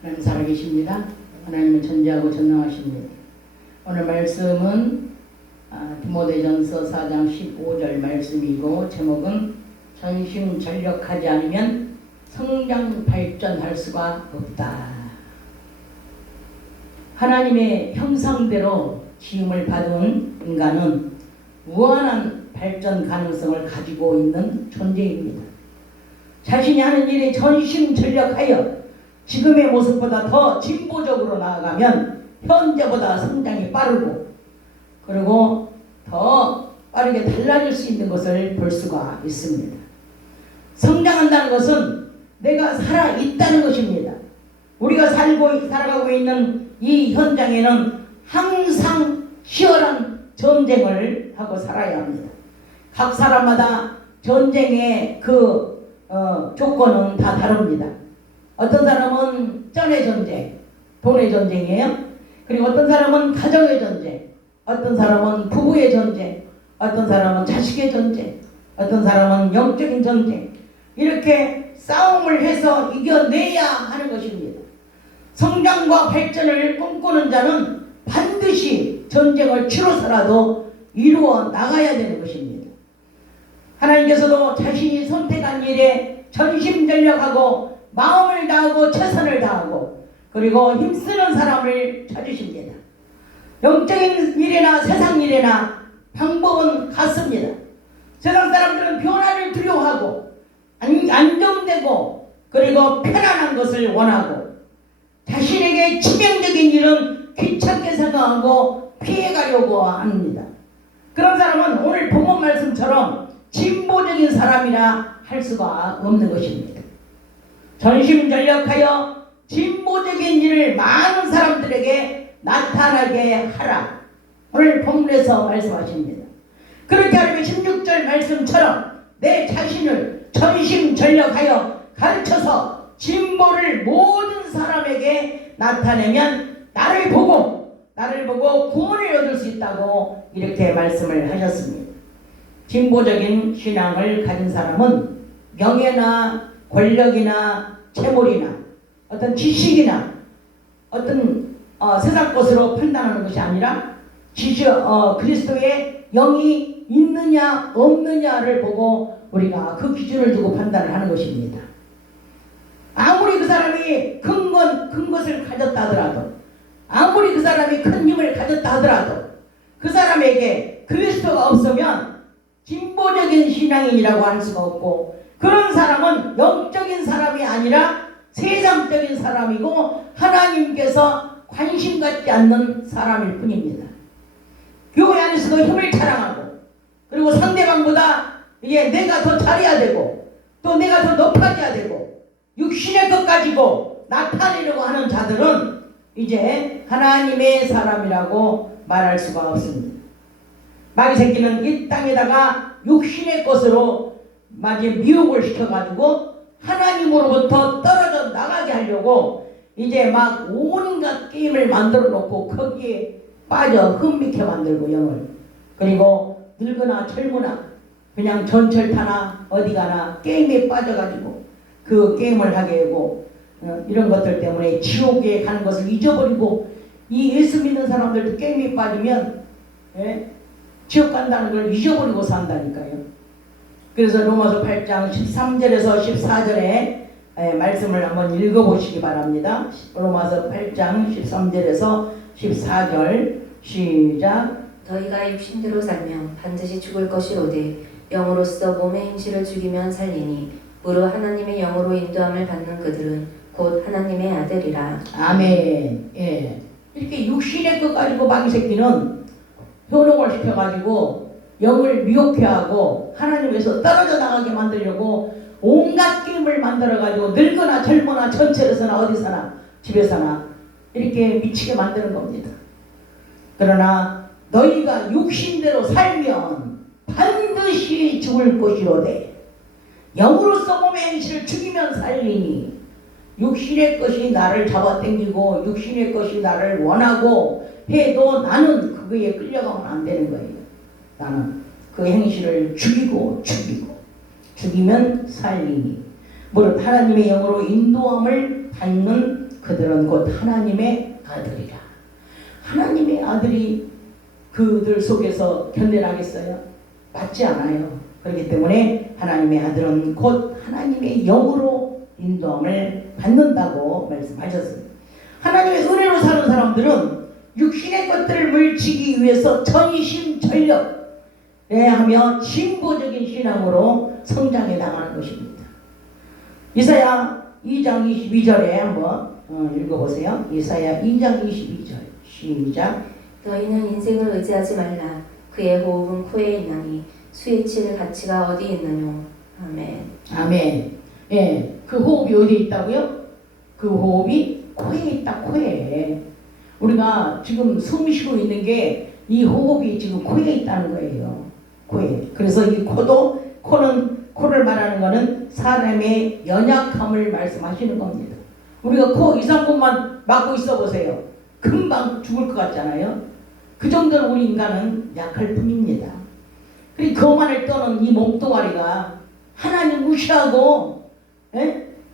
하나님 살아계십니다. 하나님은 전지하고 전능하십니다. 오늘 말씀은 디모데전서 4장 15절 말씀이고, 제목은 전심전력하지 않으면 성장 발전할 수가 없다. 하나님의 형상대로 지음을 받은 인간은 무한한 발전 가능성을 가지고 있는 존재입니다. 자신이 하는 일에 전심전력하여 지금의 모습보다 더 진보적으로 나아가면 현재보다 성장이 빠르고, 그리고 더 빠르게 달라질 수 있는 것을 볼 수가 있습니다. 성장한다는 것은 내가 살아있다는 것입니다. 우리가 살아가고 있는 이 현장에는 항상 치열한 전쟁을 하고 살아야 합니다. 각 사람마다 전쟁의 조건은 다 다릅니다. 어떤 사람은 쩐의 전쟁, 돈의 전쟁이에요. 그리고 어떤 사람은 가정의 전쟁, 어떤 사람은 부부의 전쟁, 어떤 사람은 자식의 전쟁, 어떤 사람은 영적인 전쟁, 이렇게 싸움을 해서 이겨내야 하는 것입니다. 성장과 발전을 꿈꾸는 자는 반드시 전쟁을 치러서라도 이루어 나가야 되는 것입니다. 하나님께서도 자신이 선택한 일에 전심전력하고 마음을 다하고 최선을 다하고 그리고 힘쓰는 사람을 찾으십니다. 영적인 일이나 세상 일이나 방법은 같습니다. 세상 사람들은 변화를 두려워하고 안정되고 그리고 편안한 것을 원하고, 자신에게 치명적인 일은 귀찮게 생각하고 피해가려고 합니다. 그런 사람은 오늘 본문 말씀처럼 진보적인 사람이라 할 수가 없는 것입니다. 전심전력하여 진보적인 일을 많은 사람들에게 나타나게 하라. 오늘 본문에서 말씀하십니다. 그렇게 하려면 16절 말씀처럼 내 자신을 전심전력하여 가르쳐서 진보를 모든 사람에게 나타내면 나를 보고 구원을 얻을 수 있다고 이렇게 말씀을 하셨습니다. 진보적인 신앙을 가진 사람은 명예나 권력이나 재물이나 어떤 지식이나 어떤 세상 것으로 판단하는 것이 아니라 그리스도의 영이 있느냐 없느냐를 보고 우리가 그 기준을 두고 판단을 하는 것입니다. 아무리 그 사람이 큰 것을 가졌다 하더라도, 아무리 그 사람이 큰 힘을 가졌다 하더라도 그 사람에게 그리스도가 없으면 진보적인 신앙인이라고 할 수가 없고, 그런 사람은 영적인 사람이 아니라 세상적인 사람이고 하나님께서 관심 갖지 않는 사람일 뿐입니다. 교회 안에서도 힘을 자랑하고, 그리고 상대방보다 내가 더 잘해야 되고 또 내가 더 높아져야 되고 육신의 것 가지고 나타내려고 하는 자들은 이제 하나님의 사람이라고 말할 수가 없습니다. 마귀 새끼는 이 땅에다가 육신의 것으로 미혹을 시켜가지고 하나님으로부터 떨어져 나가게 하려고 이제 막 온갖 게임을 만들어 놓고 거기에 빠져 흠미케 만들고, 영을, 그리고 늙거나 젊으나 그냥 전철 타나 어디 가나 게임에 빠져가지고 그 게임을 하게 하고, 이런 것들 때문에 지옥에 가는 것을 잊어버리고, 이 예수 믿는 사람들도 게임에 빠지면 지옥 간다는 걸 잊어버리고 산다니까요. 그래서 로마서 8장 13절에서 14절에 말씀을 한번 읽어보시기 바랍니다. 로마서 8장 13절에서 14절 시작. 너희가 육신대로 살면 반드시 죽을 것이로되 영으로서 몸의 행실을 죽이면 살리니 무릇 하나님의 영으로 인도함을 받는 그들은 곧 하나님의 아들이라. 아멘. 이렇게 육신의 것 가지고 마귀 새끼는 효능을 시켜가지고 영을 미혹해 하고 하나님에서 떨어져 나가게 만들려고 온갖 게임을 만들어가지고 늙거나 젊거나 전철에서나 어디서나 집에서나 이렇게 미치게 만드는 겁니다. 그러나 너희가 육신대로 살면 반드시 죽을 것이로되 영으로서 몸의 행실을 죽이면 살리니, 육신의 것이 나를 잡아당기고 육신의 것이 나를 원하고 해도 나는 그거에 끌려가면 안 되는 거예요. 나는 그 행실을 죽이면 살리니 무릇 하나님의 영으로 인도함을 받는 그들은 곧 하나님의 아들이라. 하나님의 아들이 그들 속에서 견뎌나겠어요? 맞지 않아요. 그렇기 때문에 하나님의 아들은 곧 하나님의 영으로 인도함을 받는다고 말씀하셨습니다. 하나님의 은혜로 사는 사람들은 육신의 것들을 물치기 위해서 전심전력해야 하며 진보적인 신앙으로 성장해 나가는 것입니다. 이사야 2장 22절에 한번 읽어보세요. 이사야 2장 22절 시작. 너희는 인생을 의지하지 말라. 그의 호흡은 코에 있나니 수에 칠 가치가 어디 있느뇨. 아멘. 아멘. 예, 그 호흡이 어디에 있다고요? 그 호흡이 코에 있다. 코에. 우리가 지금 숨 쉬고 있는 게 이 호흡이 지금 코에 있다는 거예요. 코에. 그래서 이 코를 말하는 거는 사람의 연약함을 말씀하시는 겁니다. 우리가 코 2, 3분만 막고 있어 보세요. 금방 죽을 것 같잖아요. 그 정도로 우리 인간은 약할 뿐입니다. 그리고 그만을 떠는 이 몸뚱아리가 하나님 무시하고,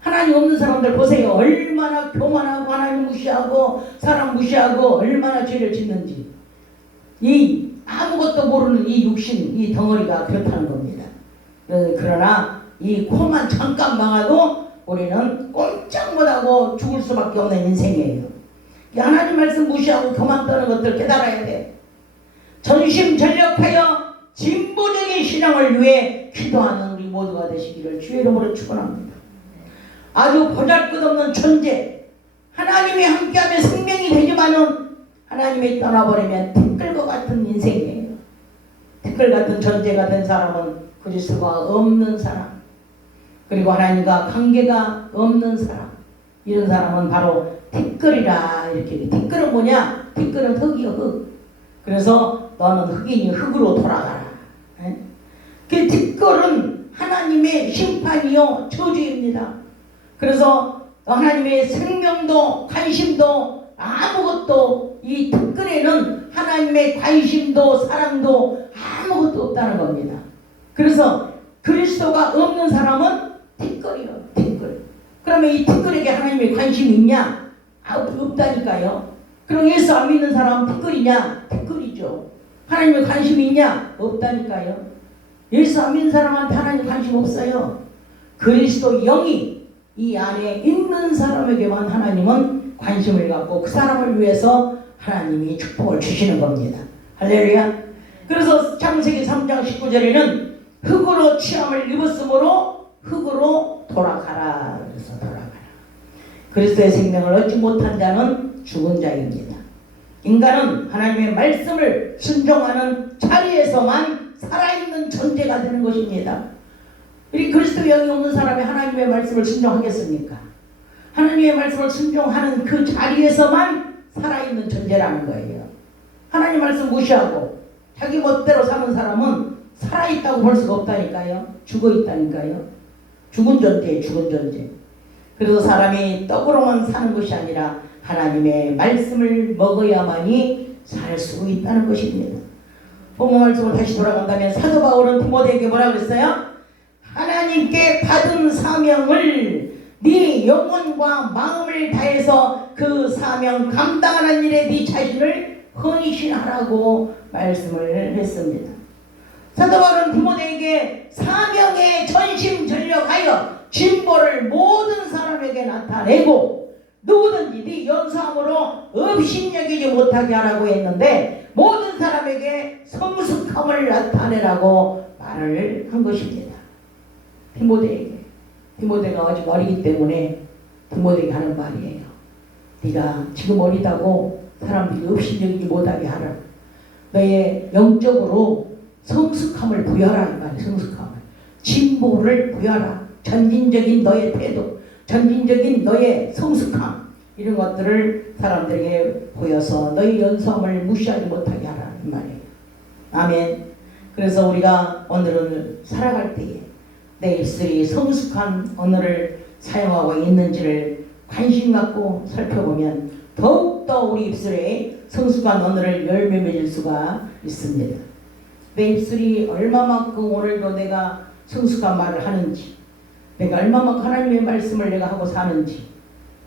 하나님 없는 사람들 보세요. 얼마나 교만하고 하나님 무시하고 사람 무시하고 얼마나 죄를 짓는지. 이 아무것도 모르는 이 육신, 이 덩어리가 그렇다는 겁니다. 그러나 이 코만 잠깐 막아도 우리는 꼼짝 못하고 죽을 수밖에 없는 인생이에요. 하나님 말씀 무시하고 교만 떠는 것들 깨달아야 돼. 전심전력하여 진보적인 신앙을 위해 기도하는 우리 모두가 되시기를 주의 이름으로 축원합니다. 아주 보잘것없는 존재, 하나님이 함께하면 생명이 되지만은 하나님이 떠나버리면 티끌과 같은 인생이에요. 티끌 같은 존재가 된 사람은 그리스도가 없는 사람, 그리고 하나님과 관계가 없는 사람, 이런 사람은 바로 티끌이라. 이렇게. 티끌은 뭐냐? 티끌은 흙이요, 흙. 그래서 너는 흙이니 흙으로 돌아가라. 그 티끌은 하나님의 심판이요 저주입니다. 그래서 하나님의 생명도 관심도 아무것도, 이 티끌에는 하나님의 관심도 사랑도 아무것도 없다는 겁니다. 그래서 그리스도가 없는 사람은 티끌이요, 티끌. 그러면 이 티끌에게 하나님의 관심이 있냐? 없다니까요. 그럼 예수 안 믿는 사람은 티끌이냐? 티끌이죠. 하나님의 관심이 있냐? 없다니까요. 예수 안 믿는 사람한테 하나님 관심 없어요. 그리스도 영이 이 안에 있는 사람에게만 하나님은 관심을 갖고 그 사람을 위해서 하나님이 축복을 주시는 겁니다. 할렐루야. 그래서 창세기 3장 19절에는 흙으로 취함을 입었으므로 흙으로 돌아가라. 그래서 돌아가라. 그리스도의 생명을 얻지 못한 자는 죽은 자입니다. 인간은 하나님의 말씀을 순종하는 자리에서만 살아있는 존재가 되는 것입니다. 우리 그리스도 영이 없는 사람이 하나님의 말씀을 순종하겠습니까? 하나님의 말씀을 순종하는 그 자리에서만 살아있는 존재라는 거예요. 하나님 말씀 무시하고 자기 멋대로 사는 사람은 살아있다고 볼 수가 없다니까요. 죽어있다니까요. 죽은 존재예요. 죽은 존재. 그래서 사람이 떡으로만 사는 것이 아니라 하나님의 말씀을 먹어야만이 살 수 있다는 것입니다. 본문 말씀을 다시 돌아간다면 사도 바울은 디모데에게 뭐라 그랬어요? 하나님께 받은 사명을 네 영혼과 마음을 다해서 그 사명 감당하는 일에 네 자신을 헌신하라고 말씀을 했습니다. 사도 바울은 디모데에게 사명에 전심전력하여 진보를 모든 사람에게 나타내고 누구든지 네 연수함으로 업신여기지 못하게 하라고 했는데 모든 사람에게 성숙함을 나타내라고 말을 한 것입니다. 디모데에게. 디모데가 아직 어리기 때문에 디모데에게 하는 말이에요. 네가 지금 어리다고 사람들이 업신여기지 못하게 하라. 너의 영적으로 성숙함을 부여라. 이 말이에요. 성숙함을. 진보를 부여라. 전진적인 너의 태도, 전진적인 너의 성숙함, 이런 것들을 사람들에게 보여서 너의 연성을 무시하지 못하게 하라. 이 말이에요. 아멘. 그래서 우리가 오늘을 살아갈 때에 내 입술이 성숙한 언어를 사용하고 있는지를 관심 갖고 살펴보면 더욱더 우리 입술에 성숙한 언어를 열매 맺을 수가 있습니다. 내 입술이 얼마만큼 오늘도 내가 성숙한 말을 하는지, 내가 얼마만큼 하나님의 말씀을 내가 하고 사는지,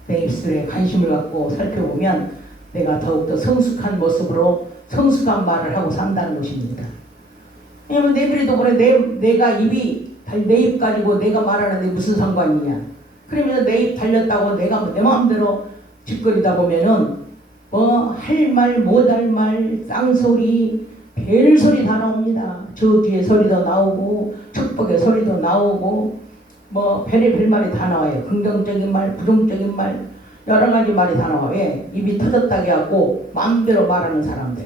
내 입술에 관심을 갖고 살펴보면 내가 더욱더 성숙한 모습으로 성숙한 말을 하고 산다는 것입니다. 왜냐면 내버려도 그래 내가 내 입 가지고 내가 말하는데 무슨 상관이냐. 그러면서 내 입 달렸다고 내가 내 마음대로 짓거리다 보면은 뭐 할 말 못할 말 쌍소리 별소리 다 나옵니다. 저주의 소리도 나오고 축복의 소리도 나오고 뭐 별의별 말이 다 나와요. 긍정적인 말 부정적인 말 여러 가지 말이 다 나와요. 왜? 입이 터졌다게 하고 마음대로 말하는 사람들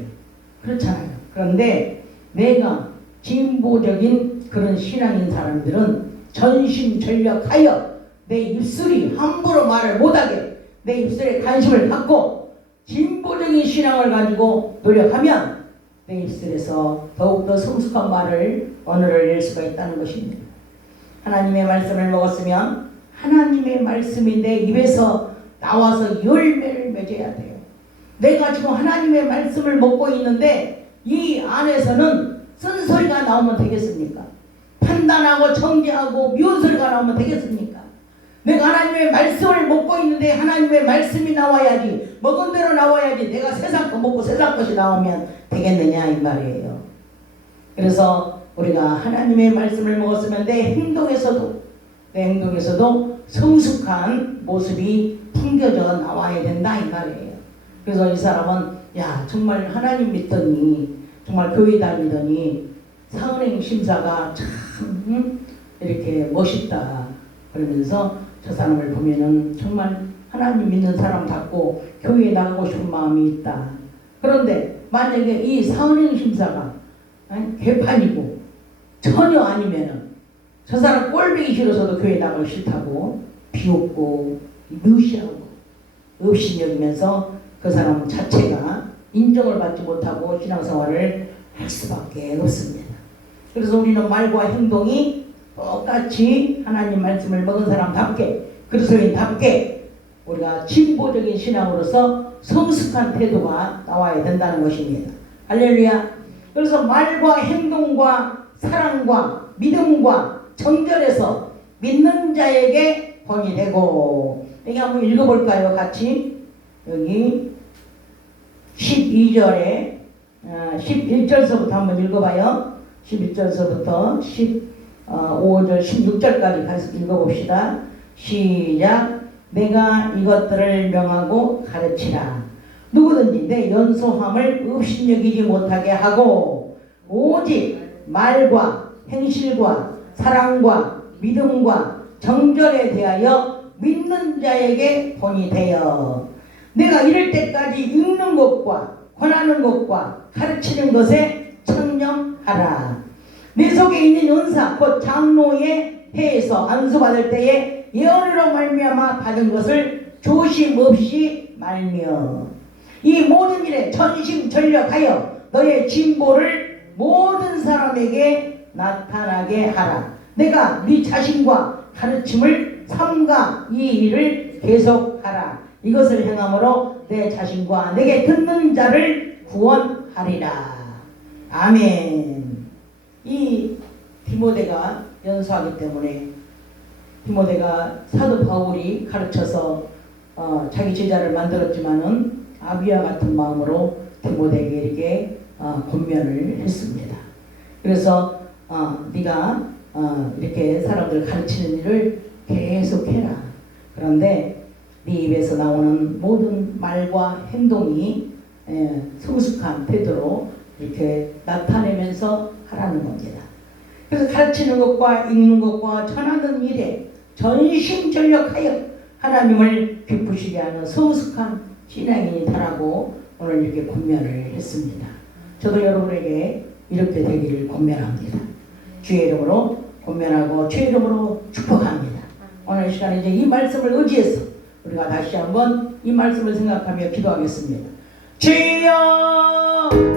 그렇잖아요. 그런데 내가 진보적인 그런 신앙인 사람들은 전심전력하여 내 입술이 함부로 말을 못하게 내 입술에 관심을 갖고 진보적인 신앙을 가지고 노력하면 내 입술에서 더욱더 성숙한 말을 언어를 낼 수가 있다는 것입니다. 하나님의 말씀을 먹었으면 하나님의 말씀이 내 입에서 나와서 열매를 맺어야 돼요. 내가 지금 하나님의 말씀을 먹고 있는데 이 안에서는 쓴소리가 나오면 되겠습니까? 판단하고 정죄하고 미운 소리가 나오면 되겠습니까? 내가 하나님의 말씀을 먹고 있는데 하나님의 말씀이 나와야지 먹은 대로 나와야지 내가 세상 거 먹고 세상 것이 나오면 되겠느냐 이 말이에요. 그래서 우리가 하나님의 말씀을 먹었으면 내 행동에서도 성숙한 모습이 풍겨져 나와야 된다 이 말이에요. 그래서 이 사람은 야 정말 하나님 믿더니 정말 교회 다니더니 사은행 심사가 참 이렇게 멋있다 그러면서 저 사람을 보면은 정말 하나님 믿는 사람답고 교회에 나가고 싶은 마음이 있다. 그런데 만약에 이 사은행 심사가 개판이고 전혀 아니면은 저 사람 꼴보기 싫어서도 교회 나가기 싫다고 비웃고 무시하고 업신여기면서 그 사람 자체가 인정을 받지 못하고 신앙생활을 할 수밖에 없습니다. 그래서 우리는 말과 행동이 똑같이 하나님 말씀을 먹은 사람답게 그리스도인답게 우리가 진보적인 신앙으로서 성숙한 태도가 나와야 된다는 것입니다. 할렐루야. 그래서 말과 행동과 사랑과 믿음과 정결해서 믿는 자에게 본이 되고 여기 한번 읽어볼까요? 같이 여기 12절에 11절서부터 한번 읽어봐요. 11절서부터 15절 16절까지 같이 읽어봅시다. 시작. 내가 이것들을 명하고 가르치라. 누구든지 내 연소함을 업신여기지 못하게 하고 오직 말과 행실과 사랑과 믿음과 정절에 대하여 믿는 자에게 본이 되어 내가 이럴 때까지 읽는 것과 권하는 것과 가르치는 것에 청렴하라. 내 속에 있는 연사 곧 장로의 해에서 안수받을 때에 예언으로 말미암아 받은 것을 조심 없이 말며 이 모든 일에 전심전력하여 너의 진보를 모든 사람에게 나타나게 하라. 내가 네 자신과 가르침을 삼가 이 일을 계속하라. 이것을 행함으로 내 자신과 내게 듣는 자를 구원하리라. 아멘. 이 디모데가 연수하기 때문에 디모데가 사도 바울이 가르쳐서 자기 제자를 만들었지만은 아비와 같은 마음으로 디모데에게 이렇게 권면을 했습니다. 그래서 네가 이렇게 사람들 가르치는 일을 계속해라. 그런데 네 입에서 나오는 모든 말과 행동이 성숙한 태도로 이렇게 나타내면서 하라는 겁니다. 그래서 가르치는 것과 읽는 것과 전하는 일에 전심전력하여 하나님을 기쁘시게 하는 성숙한 신앙인이 되라고 오늘 이렇게 권면을 했습니다. 저도 여러분에게 이렇게 되기를 권면합니다. 주의 이름으로 권면하고 주의 이름으로 축복합니다. 오늘 시간에 이제 이 말씀을 의지해서 우리가 다시 한번 이 말씀을 생각하며 기도하겠습니다. 주여